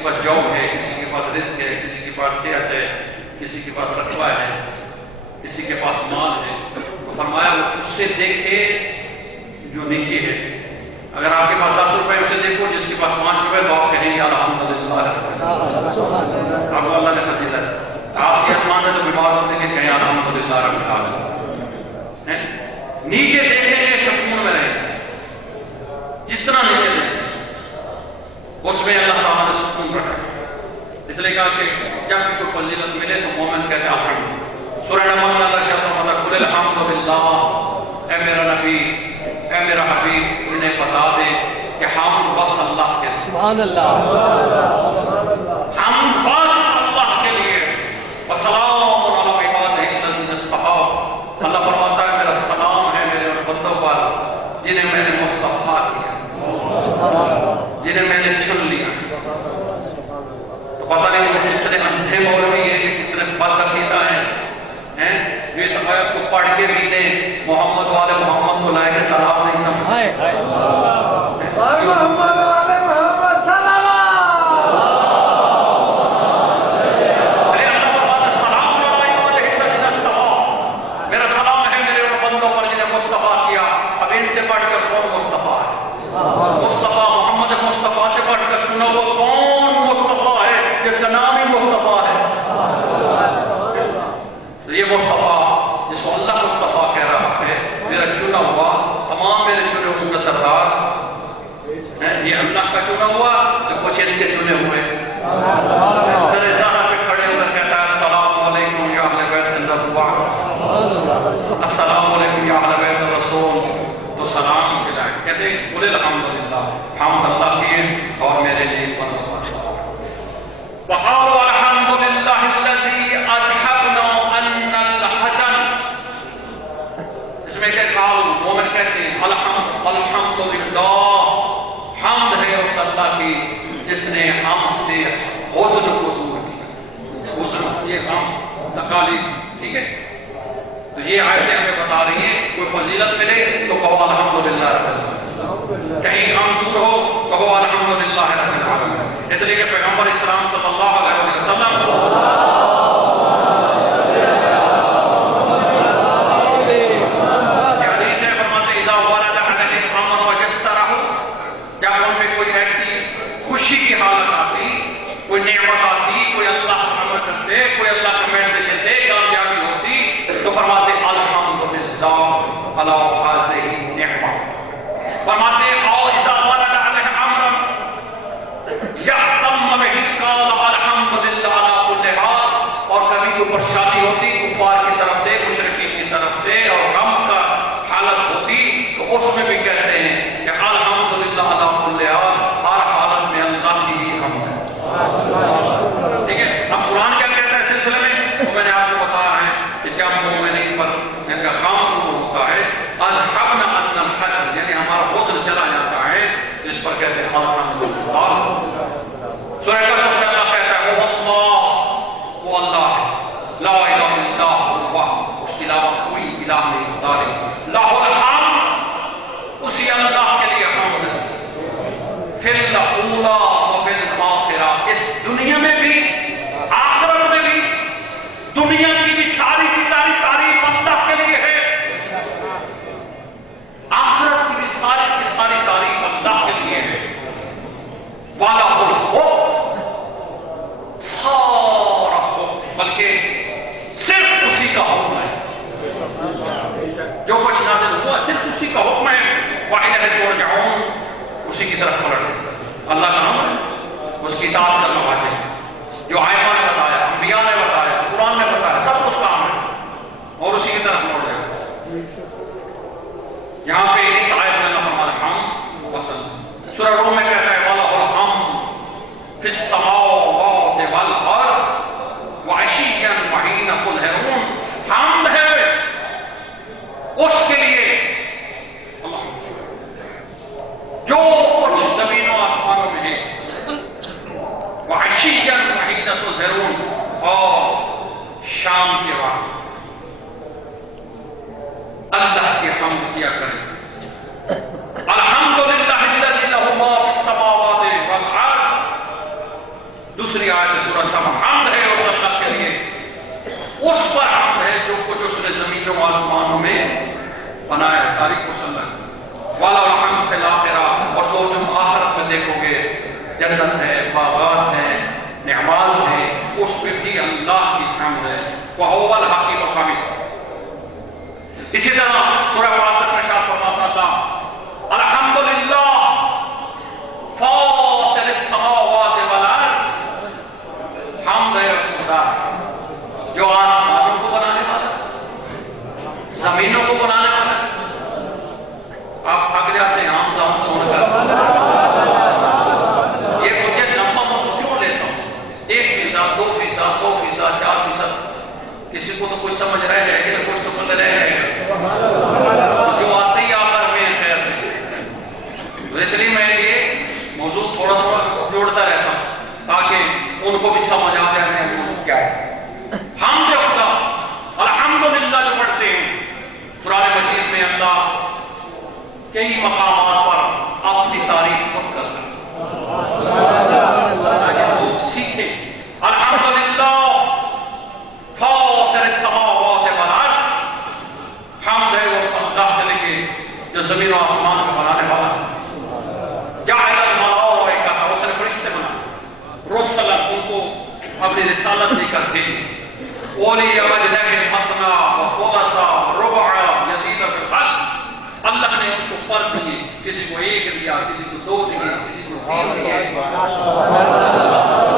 کے پاس جاب ہے، کسی کے پاس رزق ہے، کسی کے پاس صحت ہے، کسی کے پاس رقبہ ہے، کسی کے پاس مال ہے، تو فرمایا وہ اس سے دیکھے جو نیچے ہے. اگر آپ کے پاس 10 روپے اسے دیکھو، جس کے پاس 5 روپے، تو آپ کہیں گے الحمدللہ. آپ کو اللہ نے فضیلت. آپ صحت مند ہے تو بیمار ہوتے کہ کہیں الحمدللہ رب العالمین. نیچے دیکھیں گے سکون میں رہیں گے. جتنا نیچے دیکھیں اس میں اللہ تعالیٰ نے سکون رکھا. اس لیے کہا کہ جب بھی کوئی فضیلت ملے تو مومن کہتے ہیں الحمد. سورہ نمل میں اللہ کہتا ہے قل الحمدللہ، اے میرا نبی، اے میرا حبیب، انہیں بتا دے کہ ہم بس اللہ کے لیے. سبحان اللہ. ہم بس اللہ کے لیے. وسلام علی عبادہ الذین اصطفیٰ. اللہ فرماتا ہے میرا سلام ہے میرے بندوں پر جنہیں میں نے مصطفیٰ کیا، جنہیں میں نے چن لیا. تو پتہ نہیں وہ کتنے اندھے مولوی ہیں، کتنے بدعقیدہ ہیں جو اس آیت کو پڑھ کے بھی نے محمد والے محمد کو لائے کے سلام نہیں سمجھتے. محمد والے محمد سلام. میرا سلام ہے میرے ان بندوں پر جنہیں مصطفیٰ کیا. اب ان سے پڑھ کر کون مصطفیٰ ہے؟ مصطفیٰ محمد مصطفیٰ سے پڑھ کر چنا وہ کون مصطفیٰ ہے جس کا نام ہی مصطفیٰ ہے؟ تو یہ مصطفیٰ جس کو اللہ مصطفیٰ کہہ رہا ہے، میرا چنا ہوا، تمام میرے چنے ہوئے کا سردار. یہ اللہ کا چنا ہوا تو کچھ اس کے چنے ہوئے. میرے زہرا پہ کھڑے ہوئے کہتا ہے السلام علیکم یا اہل بیت اللہ، السلام علیکم یا اہل بیت الرسول. تو سلام کھلائے. کہتے ہیں قل الحمدللہ، حمد اللہ کی اور میرے لیے بندوں پر سلام. وقالوا الحمدللہ الذی اذھبنا عنا الحزن. اس میں کہ قالوا مومن کہتے ہیں الحمدللہ، حمد ہے اس اللہ کی جس نے ہم سے حزن کو دور کیا. حزن یہ غم تکالیف، ٹھیک ہے. تو یہ آیتیں ہمیں بتا رہی ہیں کوئی فضیلت ملے تو کہو الحمدللہ رب العالمین. کہیں غم دور ہو کہو الحمدللہ رب العالمین. اس لیے کہ پیغمبر اسلام صلی اللہ علیہ وسلم حدیث ہے فرماتے اذا ولد احدکم امر وجسرہ، جب ان میں کوئی ایسی خوشی کی حالت آتی، کوئی نعمت آتی، کوئی اللہ کا امر کرتے، کوئی اللہ کا میسج دیتے، کامیابی ہوتی، تو فرماتے الحمدللہ علی ہذہ النعمہ. فرماتے اور اذا ولد علیہ امر یحتم بہ قال الحمدللہ علی کل حال. اور کبھی کوئی پریشانی ہوتی کفار کی طرف سے، مشرکین کی طرف سے، اور غم کا حالت ہوتی، تو اس میں بھی کہتے ہیں کہ الحمدللہ علی کل حال، ہر حالت میں اللہ کی ہی حمد ہے. ٹھیک ہے. اب قرآن کیا کہتا ہے اس سلسلے میں؟ وہ میں نے آپ کو بتایا ہے کہ جب مومنین پر ان کا غم دور ہوتا ہے، اذھبنا عنا الحزن، یعنی ہمارا حزن چلا جاتا ہے، جس پر کہتے ہیں الحمدللہ. سورہ قصص میں اللہ کہتا ہے وہ اللہ، وہ اللہ ہے، لا الہ الا ہوا، اس کے علاوہ کوئی الہ نہیں ہوتا ہے. لاہ الحمد، اسی اللہ کے لیے حمد ہے. فی الاولی و فی الاخرہ، اس دنیا میں بھی آخرت میں بھی. دنیا کی بھی ساری کی ساری تعریف اللہ کے لیے ہے، آخرت کی بھی ساری کی ساری تعریف اللہ کے لیے ہے. والا الحب، سارا حب، بلکہ صرف اسی کا حکم ہے. جو کچھ نازل ہوا صرف اسی کا حکم ہے. وَإِلَيْهِ تُرْجَعُونَ، اسی کی طرف پلٹ. اللہ کا نام ہے، اس کی اطاعت کرنا واجب ہے. جو آئمہ نے بتایا، انبیاء نے بتایا، قرآن نے بتایا، سب کچھ کام ہے اور اسی کی طرف موڑ جائے. یہاں پہ اس آیت میں اللہ فرماتا ہے ہم وصل. سورہ روم میں کہتا ہے وَلَهُ الْحَمْدُ فِي السَّمَاوَاتِ وَالْأَرْضِ وَعَشِيًّا وَحِينَ تُظْهِرُونَ. حمد ہے اس کے لیے جو کچھ زمین و آسمانوں میں ہے. وَعَشِيًّا وَحِينَ تُظْهِرُونَ، اور شام کے وقت اللہ کی حمد کیا کریں. الحمدللہ الذی لہ ما فی السماوات والارض، دوسری آیت سورہ سبا، حمد ہے اس اللہ کے لیے، اس پر حمد ہے جو کچھ اس نے زمینوں و آسمانوں میں بنایا، تاریخ مسلم والا الحمد فی الآخرہ، اور تو تم آخرت میں دیکھو گے جنت ہے، باغات ہیں، نعمات ہیں، اس پہ بھی اللہ کی حمد ہے، وَهُوَ الْحَكِيمُ الْخَبِيرُ۔ اسی طرح سورہ فاطر میں ارشاد فرماتا تھا الحمدللہ فاطر السماوات والارض، حمد ہے اس خدا جو آسمانوں کو بنانے والا، زمینوں کو بنانے والا۔ آپ تھک جاتے ہیں عام دام سن کر، یہ مجھے لمبا موضوع کیوں لیتا ہوں، 1%، 2%، 100%، 4%، کسی کو تو کچھ سمجھ رہے گا کہ کچھ تو مل رہے گا، جو آتے ہی آکر میں خیر سے، اس لیے میں یہ موضوع تھوڑا تھوڑا جوڑتا رہتا ہوں تاکہ ان کو بھی سمجھ آ جائے کہ موضوع کیا ہے۔ ہم جو خدا الحمدللہ جو پڑھتے ہیں قرآن مجید میں، اللہ کئی مقامات پر اپنی تعریف خود کرتا ہے تاکہ لوگ سیکھیں الحمدللہ فاطر السماوات والارض، حمد ہے وہ اللہ کے لیے جو زمین و آسمان کو بنانے والا ہے۔ جاعل الملائکہ، اس نے فرشتے بنا، رسلا، ان کو اپنی رسالت دے کر دے، اولی اجنحہ مثنی وثلاث ورباع یزید فی الخلق، اللہ نے ان کو پر دیے، کسی کو 1 دیا، کسی کو 2 دیا، کسی کو 3 دیا،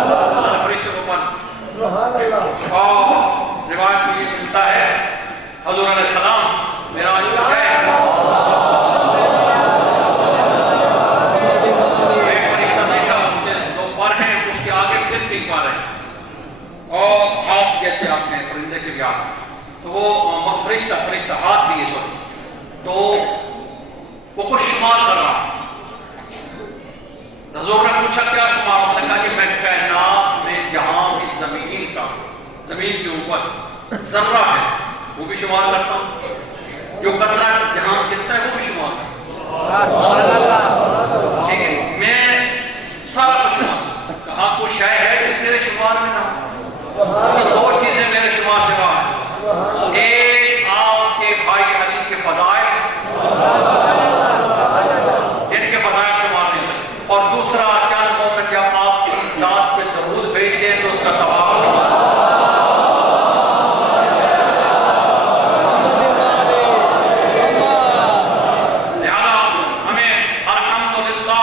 اللہ نے فرشتے کو پر دیا۔ اور روایت میں یہ ملتا ہے حضور علیہ السلام معراج پر گئے، ایک فرشتہ دیکھا اس کے 2 پر ہیں، اس کے آگے پھر 3 پر ہیں، اور ہاتھ جیسے آپ نے پرندے کے بھی ہاتھ، تو وہ فرشتہ ہاتھ دیے سوری، تو وہ کچھ شمار کر رہا۔ حضور نے پوچھا کیا شمار؟ انہوں نے کہا کہ میں کائنات میں جہاں اس زمین کے اوپر ذرہ ہے وہ بھی شمار کرتا ہوں، جو قطرہ جہاں گرتا ہے وہ بھی شمار کرتا ہوں، ٹھیک ہے، میں سارا کچھ شمار۔ کہا کوئی شے ہے جو تیرے شمار میں نہ ہو؟ تو 2 چیزیں میرے شمار سے باہر ہیں، ایک آپ کے بھائی علی کے فضائل، ان کے فضائل شمار نہیں، اور دوسرا چند مومن جب آپ کی ذات پہ درود بھیجتے ہیں تو اس کا ثواب نہیں۔ لہذا ہمیں الحمدللہ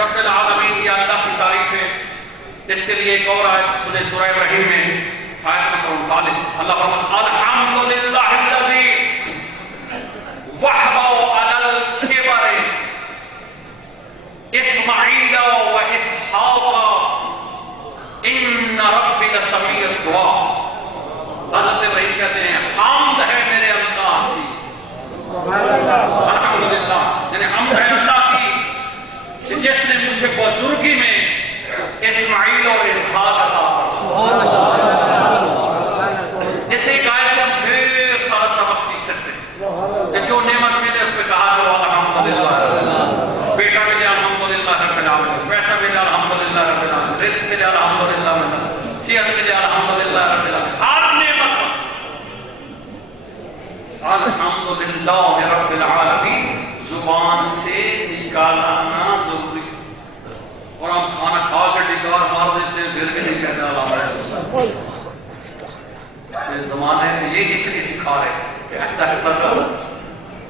رب العالمین یا اللہ کی تعریف ہے۔ اس کے لیے ایک اور آیت سورہ ابراہیم میں آیت نمبر 39 اللہ فرماتا ہے الحمدللہ الذی وہب علی الکبر اسماعیل و اسحاق ان ربی لسمیع الدعاء۔ حضرت ابراہیم کہتے ہیں حمد ہے میرے اللہ کی، الحمدللہ یعنی حمد ہے اللہ کی جس نے مجھے بزرگی میں اسماعیل اور اسحاق عطا فرمایا۔ اس ایک آیت سے ہم ڈھیر سارا سبق سیکھ سکتے ہیں کہ جو نعمت ملے اس پہ کہا کرو الحمدللہ، بیٹا ملے الحمدللہ رب العالمین، پیسہ ملے الحمدللہ رب العالمین، رزق ملے الحمدللہ رب العالمین، صحت ملے الحمدللہ رب العالمین، ہر نعمت الحمدللہ رب العالمین زبان سے نکالنا ضروری، اور ہم کھانا کھا کے ڈگار مار دیتے ہیں، دل بھی نہیں کہتے الحمدللہ۔ زمانے میں یہ اس لیے سکھا رہے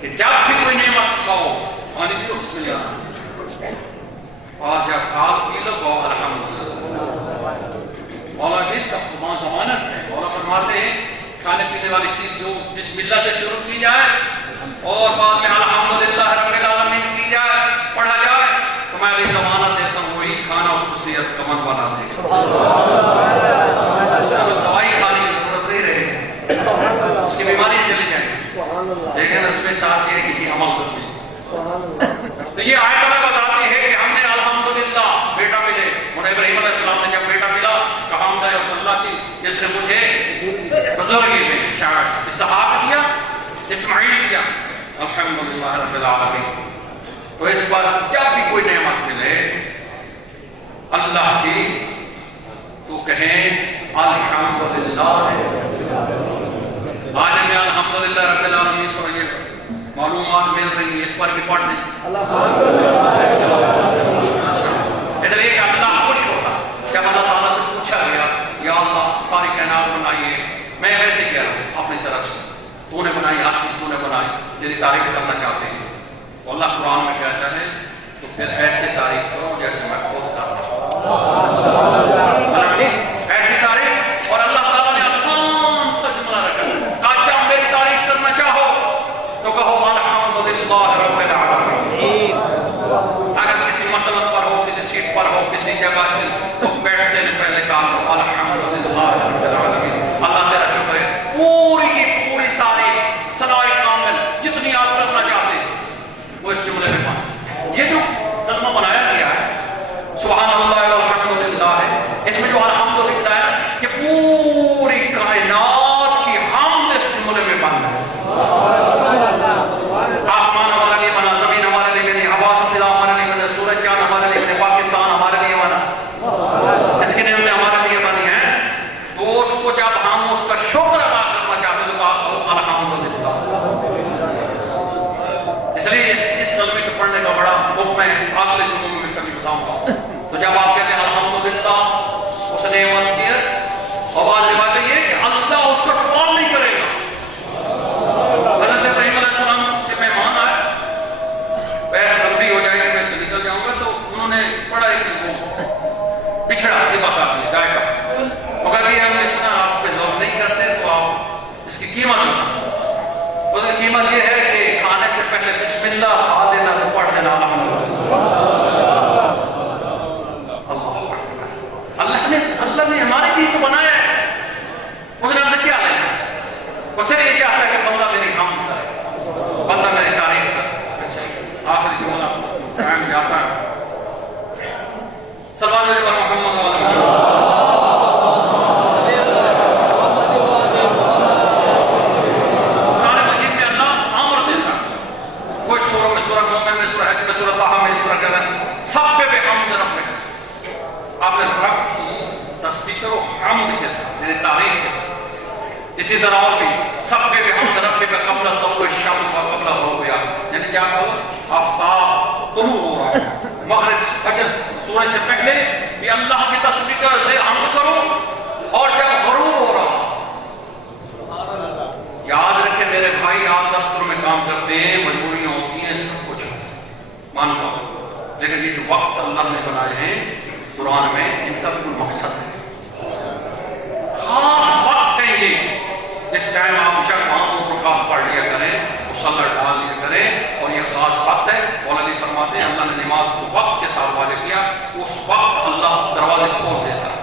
کہ جب بھی کوئی نعمت کھاؤ پانی پیو بسم اللہ، اور جب کھال پی لو کہو الحمدللہ۔ مولا جی کا ضمانت ہے، مولا فرماتے ہیں کھانے پینے والی چیز جو بسم اللہ سے شروع کی جائے اور بعد میں الحمدللہ رب العالمین کی جائے، پڑھا جائے، تو میں علی ضمانت دیتا ہوں وہی کھانا اس کو صحت کا مند بنا دے گا، دوائی کھانے کی ضرورت نہیں رہے گی، اس کی بیماری چلی جائے گی، لیکن اس میں ساتھ یہ کہ یہ عمل ضروری ہے۔ تو یہ آیت ہمیں بتاتی ہے کہ ہم نے الحمدللہ بیٹا ملے، انہیں ابراہیم علیہ السلام نے جب بیٹا ملا کہا حمد ہے اس اللہ کی جس نے مجھے بزرگی میں اسحاق دیا، اسماعیل دیا، الحمدللہ رب العالمین۔ تو اس پر جب بھی کوئی نعمت ملے اللہ کی تو کہیں الحمدللہ. آج ہمیں الحمدللہ رب العالمین کو یہ معلومات مل رہی ہے، اس پر بھی پڑھ دیں. اس لیے کہ اللہ خوش ہوتا جب اللہ تعالیٰ سے پوچھا گیا یا اللہ ساری کائنات بنائی ہے، میں ویسے کہہ رہا ہوں اپنی طرف سے، تو نے بنائی، ہر چیز تو نے بنائی، تیری تعریف کرنا چاہتے ہیں. تو اللہ قرآن میں کہتا ہے تو پھر ایسے تعریف کرو جیسے میں خود کرتا ہوں. ایسی تعریف. اور اللہ تعالیٰ نے آسان سا جملہ رکھا، کہا میری تعریف کرنا چاہو تو کہو الحمدللہ رب العالمین. اگر کسی مسلط پر ہو، کسی سیٹ پر ہو، کسی جگہ تو بیٹھنے سے پہلے کہا الحمدللہ رب العالمین. اللہ تیرا شکر ہے، پوری کی پوری تعریف ثنائے کامل جتنی آپ کرنا چاہتے ہیں وہ اس جملے میں پانا. یہ جو کلمہ بنایا گیا ہے سبحان اللہ والحمدللہ ہے، اس میں جو الحمدللہ ہے کہ پوری کائنات کی حمد اس جملے میں بن ہے. آسمان ہمارے لیے بنا، زمین ہمارے لیے بنی، ہوا فضا ہمارے لیے بنا، سورج چاند ہمارے لیے بنے، پاکستان ہمارے لیے بنا، اس کی نعمتیں ہمارے لیے بنی ہیں. تو اس کو جب ہم اس کا شکر ادا کرنا چاہتے ہیں تو الحمدللہ. اس لیے اس کلمے سے پڑھنے کا بڑا حکم ہے، اگلے جمعوں میں کبھی بتاؤں گا. تو جب آپ کہتے ہیں الحمدللہ اس نے نعمت کی ہے، اور واضح بات یہ کہ اللہ اس کا سوال نہیں کرے گا. حضرت ابراہیم علیہ السلام کے مہمان آئے، بحث لمبی ہو جائے گی، میں سے نکل جاؤں گا. تو انہوں نے بڑا ایک پچھڑا ذبح کر دیا گائے کا. وہ کہا کہ ہم اتنا آپ پہ ظلم نہیں کرتے تو آپ اس کی قیمت بتائیں. اس کی قیمت یہ ہے کہ کھانے سے پہلے بسم اللہ کھا دینا تو پڑھ دینا الحمدللہ. اللہ نے ہمارے لیے تو بنایا ہے، اس نے ہم سے کیا لینا؟ وہ صرف یہ چاہتا ہے کہ بندہ میری حمد کرے، بندہ میری تعریف کرے. آخری جملہ ٹائم جاتا ہے. صلی اللہ علیہ محمد قرآن مجید میں اللہ امر دیتا ہے، کچھ سوروں میں، سورہ مومن میں، سورہ حج میں، سورہ طٰہٰ میں، سورہ کذا سب پہ بحمد ربک. آپ نے رب کی تسبیح کرو حمد کے ساتھ، یعنی تعریف کے ساتھ. اسی طرح اور بھی سب پہ بحمد ربک قبل طلوع الشمس و قبل غروبها، یعنی کیا کرو آفتاب طلوع ہو رہا ہے، مغرب فجر سورج سے پہلے بھی اللہ کی تسبیح سے حمد کرو، اور جب غروب ہو رہا. یاد رکھیں میرے بھائی، آپ دفتر میں کام کرتے ہیں، مجبوریاں ہوتی ہیں، سب کچھ مانتا ہوں، لیکن یہ جو وقت اللہ نے بنائے ہیں قرآن میں، ان کا بھی کوئی مقصد ہے. خاص وقت ہے یہ. اس ٹائم آپ شک وہاں رکاوٹ پڑھ لیا کریں، مصلی ڈال لیا کریں، اور یہ خاص وقت ہے. مولانا فرماتے ہیں اللہ نے نماز کو وقت کے ساتھ واجب کیا، اس وقت اللہ دروازے کھول دیتا ہے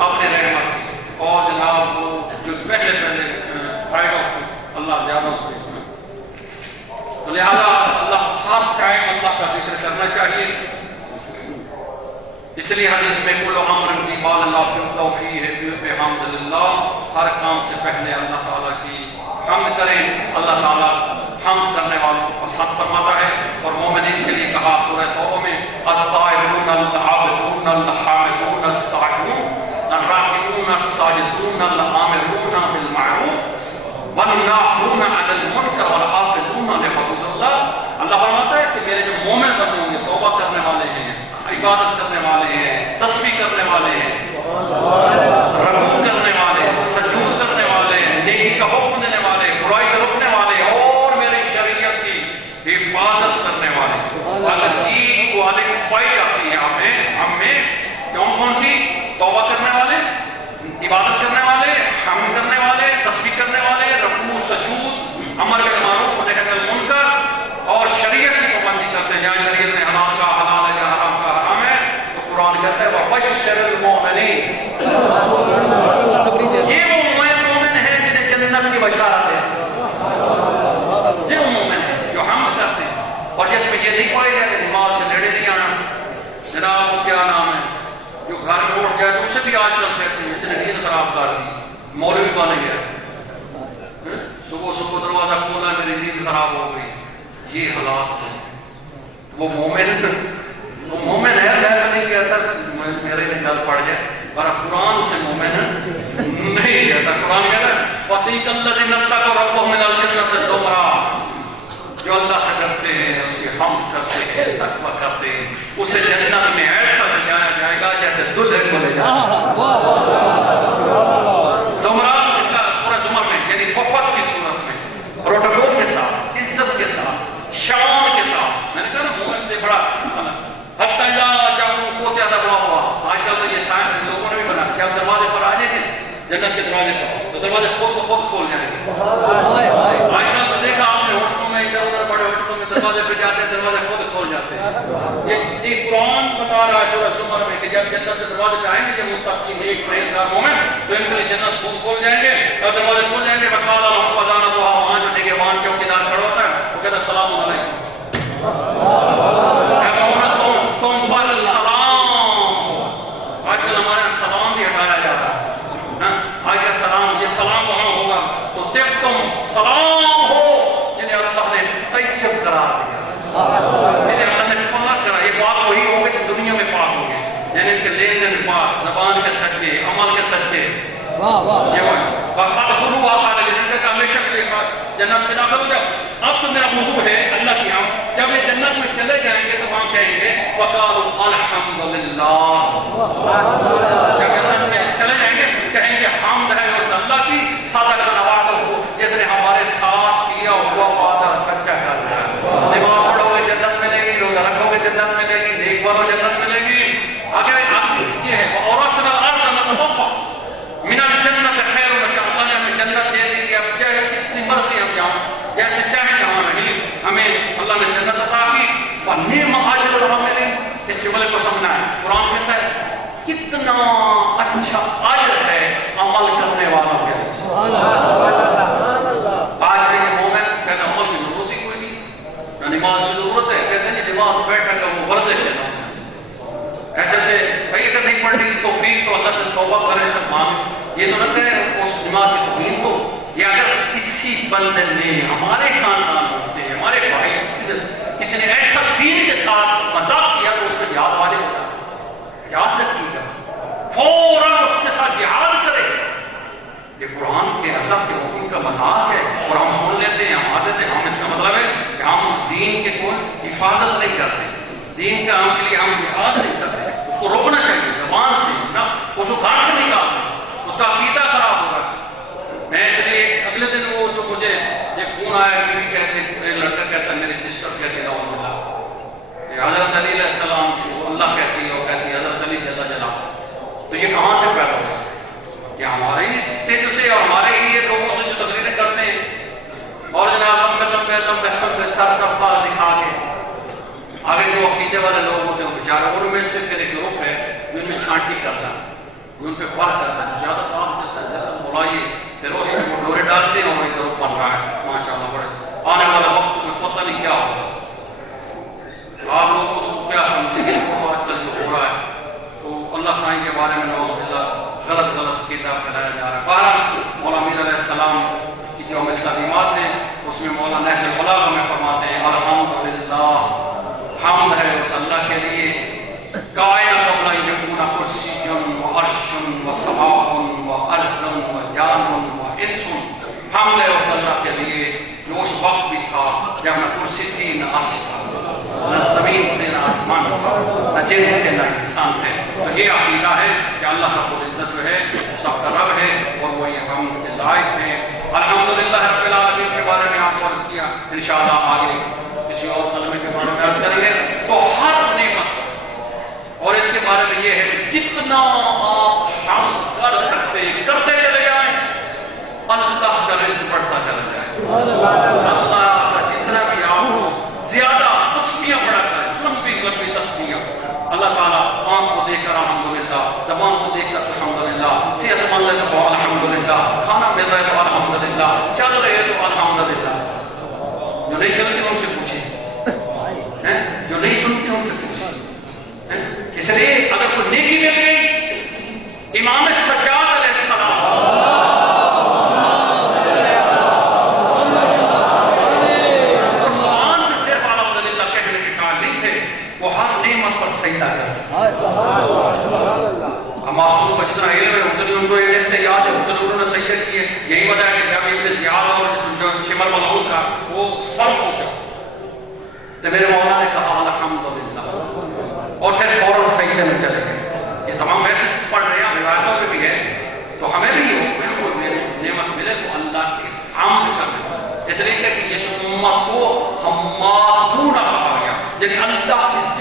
اپنے رحمت. اور جناب وہ جو پہلے فائدہ اللہ زیادہ اس کو، تو لہذا اللہ ہر ٹائم اللہ کا ذکر کرنا چاہیے. اس لیے حدیث میں کل امر ذی بال توفیہ بحمدللہ، ہر کام سے پہلے اللہ تعالیٰ کی حمد کریں. اللہ تعالیٰ حمد کرنے والوں کو پسند فرماتا ہے. اور مومنین کے لیے کہا سورہ توبہ میں الطائبون العابدون الحامدون السائحون الراکعون الساجدون الآمرون بالمعروف والناهون عن المنکر والحافظون لحدود اللہ. اللہ فرماتا ہے کہ میرے جو مومن بندے ہوں گے، توبہ کرنے والے ہیں، عبادت کرنے والے ہیں، تسبیح کرنے والے ہیں، رکوع کرنے والے، سجود کرنے والے، نیکی کا حکم دینے والے، برائی سے روکنے والے، اور میری شریعت کی حفاظت کرنے والے. اگر چیز کو الگ پائی جاتی ہے ہم میں کون سی؟ توبہ کرنے والے، عبادت کرنے والے، حمد کرنے والے، تسبیح کرنے والے، رکوع، سجود، امر بالمعروف و نہی عن المنکر، اور شریعت کی پابندی کرتے ہیں. جہاں شریعت نے حلال کا حلال ہے، جہاں حرام کا حرام ہے، تو قرآن کہتا ہے وَبَشِّرِ الْمُؤْمِنِينَ. یہ وہ مومن ہے جنہیں جنت کی بشارت ہے. یہ وہ مومن ہے جو حمد کرتے ہیں، اور جس میں یہ نہیں پائی جائے کہ نماز کے نیڑے نہیں آنا. جناب کیا نام ہے جو گھر میں اٹھ جائے تو اسے بھی آج کل کہتے ہیں اس نے نیند خراب کر دی، مولوی بن گیا، تو وہ سب کو دروازہ کھولا، میری نیند خراب ہو گئی. یہ حالات ہیں. وہ مومن وہ مومن ہے، میں نہیں کہتا میرے لیے گل پڑ جائے، پر قرآن اسے مومن نہیں کہتا. قرآن کہتا ہے وَسِيقَ الَّذِينَ اتَّقَوْا رَبَّهُمْ إِلَى الْجَنَّةِ زُمَرًا، جو اللہ سے ڈرتے ہیں، اس کی حمد کرتے ہیں، تقویٰ کرتے ہیں، اسے جنت میں ایسا لے جایا جائے گا جیسے دلہن کو لے جایا. زمرہ اس کا سورہ زمر میں یعنی وفد کی صورت میں، پروٹوکول کے ساتھ، عزت کے ساتھ، شان کے ساتھ. میں نے کہا نا مومن سے بڑا حتی جب وہ زیادہ بڑا ہوا. آج کل تو یہ سائنس لوگوں نے بھی بنا کہ آپ دروازے پر آ جائیں گے جنت کے دروازے پر تو دروازے خود کو خود کھول جائیں گے. آج کل تو دیکھا آپ نے ہوٹلوں میں، ادھر ادھر بڑے ہوٹلوں میں دروازے پہ جاتے ہیں، دروازے خود کھول جاتے ہیں. یہ قرآن بتا رہا ہے سورہ زمر میں کہ جب جنت کے دروازے پہ آئیں گے جب متقین ایک پرہیزگار مومن تو ان کے لیے جنت خود کھول جائیں گے اور دروازے کھول جائیں گے. وقال لهم خزانتها، وہاں جو نگہبان چوکیدار کھڑا ہوتا ہے وہ کہتا ہے السلام علیکم. تم پر سلام. آج کل ہمارے سلام بھی ہٹایا جا رہا ہے. آج کا سلام، یہ سلام وہاں ہوگا تو جب تم سلام ہو جنہیں اللہ نے طیب قرار دیا، جنہیں اللہ نے پاک کرا. یہ بات وہی ہوگی کہ دنیا میں پاک ہوگی، یعنی ان کے لین دین پاک، زبان کے سچے، عمل کے سچے. ہمیشہ کے لیے جنت میں داخل ہو جاؤ. اب تو میرا موضوع ہے اللہ کی ہم جب یہ جنت میں چلے جائیں گے تو وہاں کہیں گے وقالوا الحمدللہ. جب جنت میں چلے جائیں گے کہیں گے حمد ہے اس اللہ کی صادق نوعدہ ہو، جس نے ہمارے ساتھ کیا ہوا وعدہ سچا کر دیا. نماز پڑھو گے جنت ملے گی، روزہ رکھو گے جنت ملے گی، نیک بنو جنت ملے گی. آگے یہ ہے وَأَوْرَثْنَا الْأَرْضَ نَتَبَوَّأُ مِنَ الْجَنَّةِ خَيْرٌ. اللہ نے ہمیں جنت دے دی کہ اب چاہے جتنی مرضی ہم جائیں، جیسے چاہیں جہاں رہیں، ہمیں اللہ نے جنت عطا کی. وَنِعْمَ أَجْرُ الْعَامِلِينَ. اس جملے کو سمجھنا ہے. قرآن کہتا ہے کتنا اچھا اجر ہے عمل کرنے والوں کے لیے. آج کے یہ مومن کہتے عمل کی ضرورت ہی کوئی نہیں، نماز کی ضرورت ہے. کہتے ہیں نماز بیٹھا کر وہ ورزش ہے. ایسے سے بھائی اگر نہیں پڑھنے کی توفیق تو اللہ سے توبہ کرے تو مانگ. یہ تو نہ کرے اس نماز کی توفیق کو. یا اگر کسی بندے نے ہمارے خاندان سے، ہمارے بھائی کسی نے ایسا دین کے ساتھ مذاق کیا تو اس کا جہاد واجب ہوتا ہے. یاد رکھیے گا فوراً اس کے ساتھ جہاد کرے. یہ قرآن کے اصل کے حکم کا مذاق ہے اور ہم سن لیتے ہیں، ہم حاضر ہیں. ہم اس کا مطلب ہے کہ ہم دین کے کوئی حفاظت نہیں کرتے، دین کا ہم کے لیے ہم جہاد نہیں کرتے. اس کو روکنا چاہیے زبان سے، نہ اس کو گھر سے نکالنا، اس کا عقیدہ خراب ہوگا. میں اس لیے اگلے دن وہ جو مجھے ایک فون آیا کہ لڑکا کہتا ہے میری سسٹر کہتی ہے حضرت علی علیہ السلام کو اللہ کہتی ہے اور کہتی ہے حضرت علی جل جلالہ. تو یہ کہاں سے پیدا ہوا؟ کہ ہمارے ہی اسٹیج سے اور ہمارے ہی لوگوں سے جو تقریریں کرتے ہیں اور جناب لمبے سر بال دکھا کے آگے جو عقیدے والے لوگ ہوتے ہیں بیچارے ان میں سے پھر ایک گروپ ہے جو ان میں چھانٹی کرتا ہے، جو ان پہ فرق کرتا ہے، زیادہ کام دیتا ہے، زیادہ بلائیے پھر اس میں وہ ڈورے ڈالتے ہیں اور ایک گروپ بن رہا ہے. ماشاء اللہ بڑے آنے والے وقت میں پتہ نہیں کیا ہوگا. آپ لوگوں کو کیا سمجھیں گے آج کل جو ہو رہا ہے تو اللہ سائن کے بارے میں نعوذ باللہ غلط کتاب پھیلایا جا رہا ہے. بہرحال مولانا میر علیہ السلام کی جو ہمیں تعلیمات ہیں اس میں مولانا نحس البلاغ ہمیں فرماتے ہیں الحمدللہ، حمد ہے اس اللہ کے لیے قائل قبل ان یکون کرسی و عرش و سماء و ارض و جان و انس. حمد ہے اس اللہ کے لیے جو اس وقت بھی تھا جب نہ کرسی تھی، نہ عرش تھا، نہ زمین تھے، نہ آسمان تھا، نہ جن تھے، نہ انسان تھے. تو یہ عقیدہ ہے کہ اللہ رب العزت جو ہے وہ سب کا رب ہے اور وہ یہ حمد کے لائق ہے. الحمدللہ رب العالمین کے بارے میں آپ کو عرض کیا، انشاءاللہ آگے کسی اور کلمے کے بارے میں عرض کریں گے. تو ہر نعمت اور اس کے بارے میں یہ ہے کہ جتنا آپ حمد کر سکتے کرتے چلے جائیں، اللہ کا رزق بڑھتا چلا جائے. اللہ کا جتنا بھی آپ کو زیادہ تسبیح پڑھا کرے، لمبی لمبی تسبیح. اللہ تعالیٰ آنکھ کو دیکھ کر الحمدللہ، زبان کو دیکھ کر الحمدللہ، صحت مند ہے تو الحمدللہ، کھانا مل رہا ہے تو الحمدللہ، چل رہے تو الحمدللہ. جو نہیں چلتے ان سے پوچھیں، جو نہیں سنتے ان سے پوچھیں. اس لیے اگر کوئی نیکی مل گئی، امام سجاد علیہ السلام زبان سے صرف الحمدللہ کہنے کے قائل نہیں تھے، وہ ہر نعمت پر معصوم کا جتنا علم ہے اتنی ان کو احتیاط ہے، اتنی انہوں نے سیئر کی ہے. یہی وجہ ہے کہ جب ابن زیاد اور جو شمر ملعون کا وہ سر پہنچا تو میرے مولا نے کہا الحمدللہ، اور پھر فوراً سجدے میں چلے گئے. یہ تمام ویسے پڑھ رہے ہیں، روایتوں میں بھی ہے، تو ہمیں بھی یہ بالکل نعمت ملے تو اللہ کی حمد کرنا. اس لیے کہ اس امت کو حمادون کہا گیا، یعنی اللہ کی